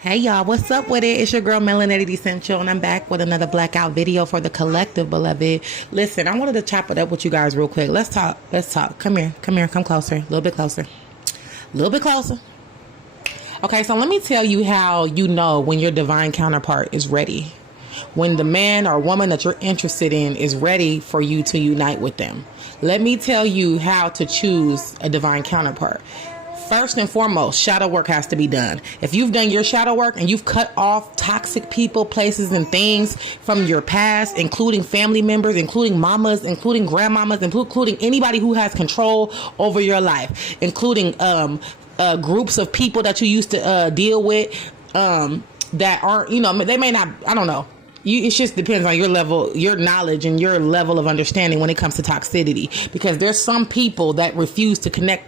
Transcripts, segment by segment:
Hey y'all, what's up with it? It's your girl Melanetti Essential, and I'm back with another blackout video for the collective, beloved. Listen, I wanted to chop it up with you guys real quick. Let's talk. Come here, come closer, a little bit closer, a little bit closer. Okay, so let me tell you how you know when your divine counterpart is ready. When the man or woman that you're interested in is ready for you to unite with them. Let me tell you how to choose a divine counterpart. First and foremost, shadow work has to be done. If you've done your shadow work and you've cut off toxic people, places, and things from your past, including family members, including mamas, including grandmamas, including anybody who has control over your life, including groups of people that you used to deal with that aren't, they may not, I don't know. It just depends on your level, your knowledge, and your level of understanding when it comes to toxicity. Because there's some people that refuse to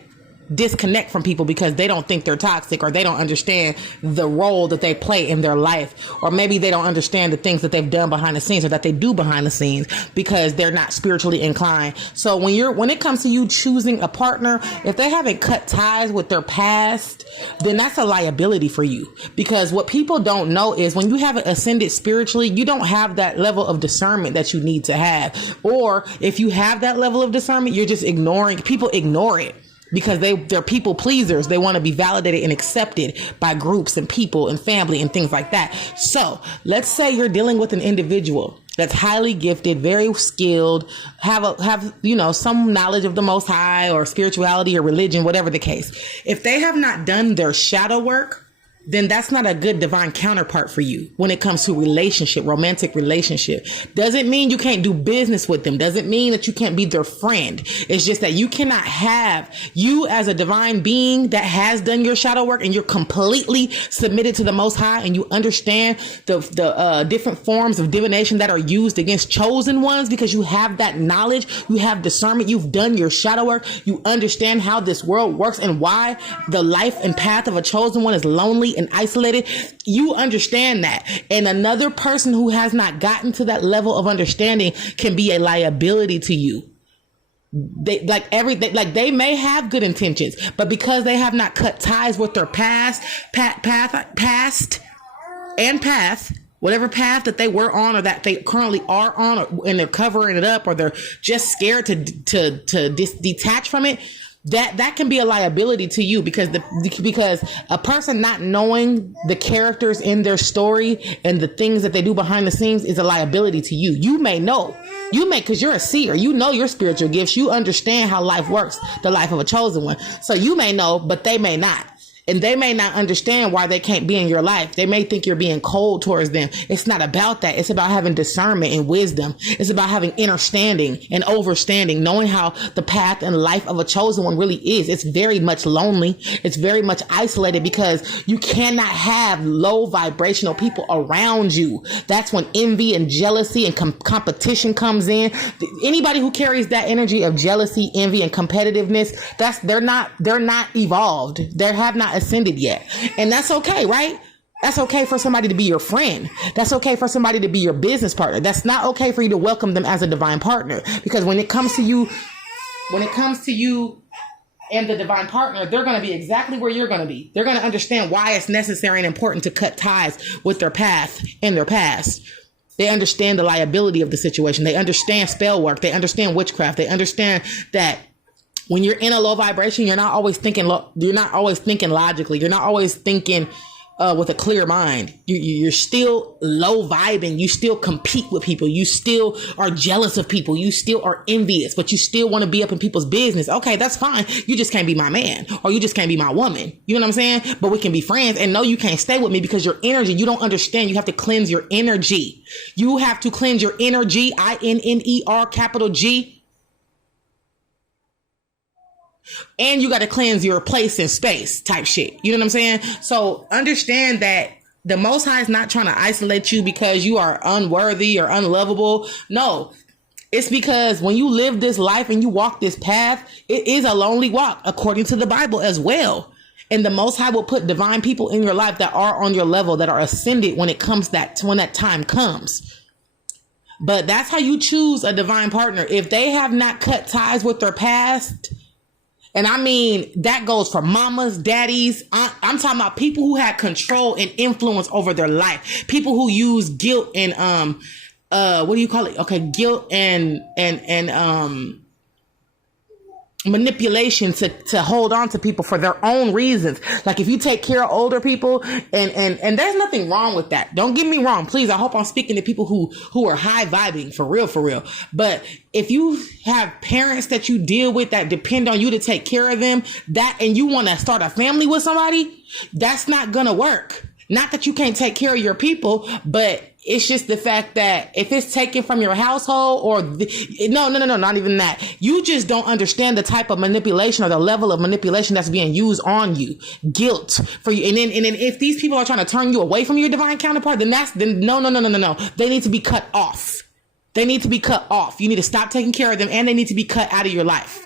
disconnect from people because they don't think they're toxic, or they don't understand the role that they play in their life, or maybe they don't understand the things that they've done behind the scenes or that they do behind the scenes because they're not spiritually inclined. So when it comes to you choosing a partner, if they haven't cut ties with their past, then that's a liability for you. Because what people don't know is when you haven't ascended spiritually, you don't have that level of discernment that you need to have. Or if you have that level of discernment, you're just people ignore it. Because they're people pleasers. They want to be validated and accepted by groups and people and family and things like that. So let's say you're dealing with an individual that's highly gifted, very skilled, have some knowledge of the Most High or spirituality or religion, whatever the case. If they have not done their shadow work, then that's not a good divine counterpart for you when it comes to romantic relationship. Doesn't mean you can't do business with them. Doesn't mean that you can't be their friend. It's just that you cannot have you as a divine being that has done your shadow work and you're completely submitted to the Most High, and you understand the different forms of divination that are used against chosen ones, because you have that knowledge, you have discernment, you've done your shadow work, you understand how this world works and why the life and path of a chosen one is lonely and isolated. You understand that. And another person who has not gotten to that level of understanding can be a liability to you. They may have good intentions, but because they have not cut ties with their past, whatever path that they were on or that they currently are on, and they're covering it up, or they're just scared to detach from it, that can be a liability to you, because a person not knowing the characters in their story and the things that they do behind the scenes is a liability to you. You may know. Because you're a seer, you know your spiritual gifts, you understand how life works, the life of a chosen one. So you may know, but they may not. And they may not understand why they can't be in your life. They may think you're being cold towards them. It's not about that. It's about having discernment and wisdom. It's about having understanding and overstanding, knowing how the path and life of a chosen one really is. It's very much lonely. It's very much isolated, because you cannot have low vibrational people around you. That's when envy and jealousy and competition comes in. Anybody who carries that energy of jealousy, envy, and competitiveness, they're not evolved. They have not ascended yet. And that's okay, right? That's okay for somebody to be your friend. That's okay for somebody to be your business partner. That's not okay for you to welcome them as a divine partner. Because when it comes to you and the divine partner, they're going to be exactly where you're going to be. They're going to understand why it's necessary and important to cut ties with their path and their past. They understand the liability of the situation. They understand spell work. They understand witchcraft. They understand that when you're in a low vibration, you're not always thinking logically. You're not always thinking with a clear mind. You're still low vibing. You still compete with people. You still are jealous of people. You still are envious, but you still want to be up in people's business. Okay, that's fine. You just can't be my man, or you just can't be my woman. You know what I'm saying? But we can be friends. And no, you can't stay with me because your energy, you don't understand. You have to cleanse your energy. You have to cleanse your energy, INNER, capital G. And you got to cleanse your place and space type shit. You know what I'm saying? So understand that the Most High is not trying to isolate you because you are unworthy or unlovable. No, it's because when you live this life and you walk this path, it is a lonely walk according to the Bible as well. And the Most High will put divine people in your life that are on your level, that are ascended when that time comes. But that's how you choose a divine partner. If they have not cut ties with their past, And I mean, that goes for mamas, daddies. I'm talking about people who had control and influence over their life. People who use guilt and, what do you call it? Okay. Guilt and manipulation to hold on to people for their own reasons. Like if you take care of older people and there's nothing wrong with that. Don't get me wrong. Please. I hope I'm speaking to people who are high vibing for real. But if you have parents that you deal with that depend on you to take care of them, and you want to start a family with somebody, that's not going to work. Not that you can't take care of your people, but it's just the fact that if it's taken from your household no, not even that. You just don't understand the type of manipulation or the level of manipulation that's being used on you. Guilt for you. And then if these people are trying to turn you away from your divine counterpart, then no. They need to be cut off. They need to be cut off. You need to stop taking care of them and they need to be cut out of your life.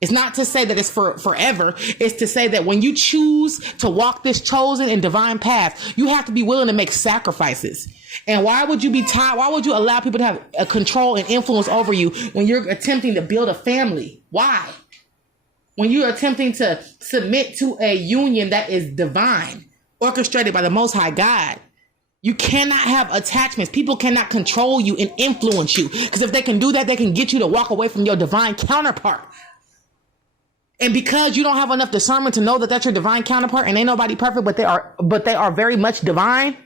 It's not to say that it's for forever. It's to say that when you choose to walk this chosen and divine path, you have to be willing to make sacrifices. And why would you be tired? Why would you allow people to have a control and influence over you when you're attempting to build a family? Why? When you're attempting to submit to a union that is divine, orchestrated by the Most High God. You cannot have attachments. People cannot control you and influence you. Because if they can do that, they can get you to walk away from your divine counterpart. And because you don't have enough discernment to know that that's your divine counterpart and ain't nobody perfect, but they are very much divine,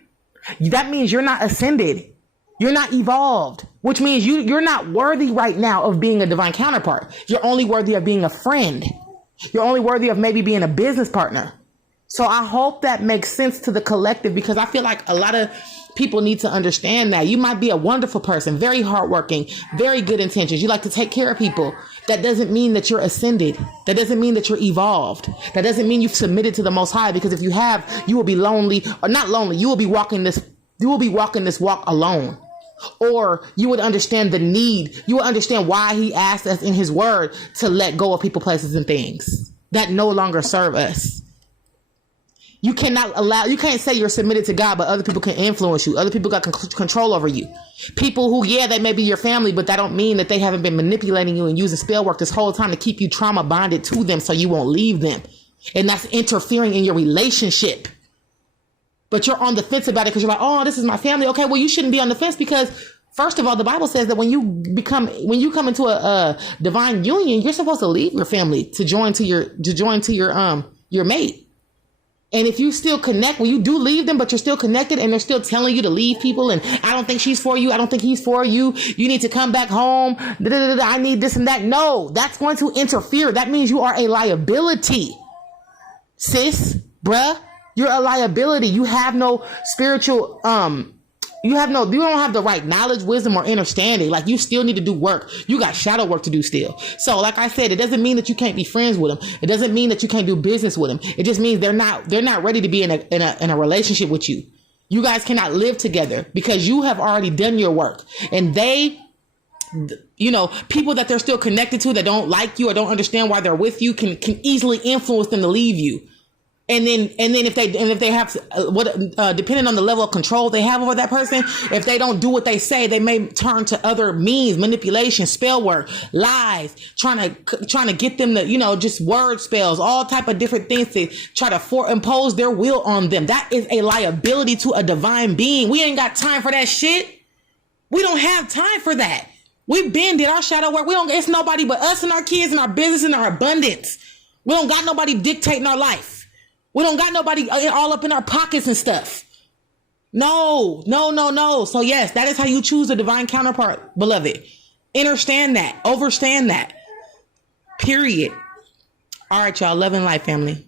that means you're not ascended. You're not evolved, which means you're not worthy right now of being a divine counterpart. You're only worthy of being a friend. You're only worthy of maybe being a business partner. So I hope that makes sense to the collective, because I feel like a lot of people need to understand that you might be a wonderful person, very hardworking, very good intentions. You like to take care of people. That doesn't mean that you're ascended. That doesn't mean that you're evolved. That doesn't mean you've submitted to the Most High, because if you have, you will be lonely, or not lonely. You will be walking this walk alone. Or you would understand the need. You would understand why he asked us in his word to let go of people, places, and things that no longer serve us. You can't say you're submitted to God, but other people can influence you. Other people got control over you. People who, they may be your family, but that don't mean that they haven't been manipulating you and using spell work this whole time to keep you trauma bonded to them so you won't leave them. And that's interfering in your relationship. But you're on the fence about it because you're like, oh, this is my family. Okay, well, you shouldn't be on the fence because, first of all, the Bible says that when you come into a divine union, you're supposed to leave your family to join to your mate. And if you still connect, when you do leave them, but you're still connected and they're still telling you to leave people and I don't think she's for you, I don't think he's for you, you need to come back home, I need this and that. No, that's going to interfere. That means you are a liability. Sis, bruh, you're a liability. You have no spiritual, you don't have the right knowledge, wisdom, or understanding. Like, you still need to do work. You got shadow work to do still. So like I said, it doesn't mean that you can't be friends with them. It doesn't mean that you can't do business with them. It just means they're not ready to be in a relationship with you. You guys cannot live together because you have already done your work. And they, people that they're still connected to that don't like you or don't understand why they're with you can easily influence them to leave you. And then if they have depending on the level of control they have over that person, if they don't do what they say, they may turn to other means, manipulation, spell work, lies, trying to get them to, just word spells, all type of different things to try to impose their will on them. That is a liability to a divine being. We ain't got time for that shit. We don't have time for that. We've been did our shadow work. It's nobody but us and our kids and our business and our abundance. We don't got nobody dictating our life. We don't got nobody all up in our pockets and stuff. No. So yes, that is how you choose a divine counterpart, beloved. Understand that. Overstand that. Period. All right, y'all. Love and life, family.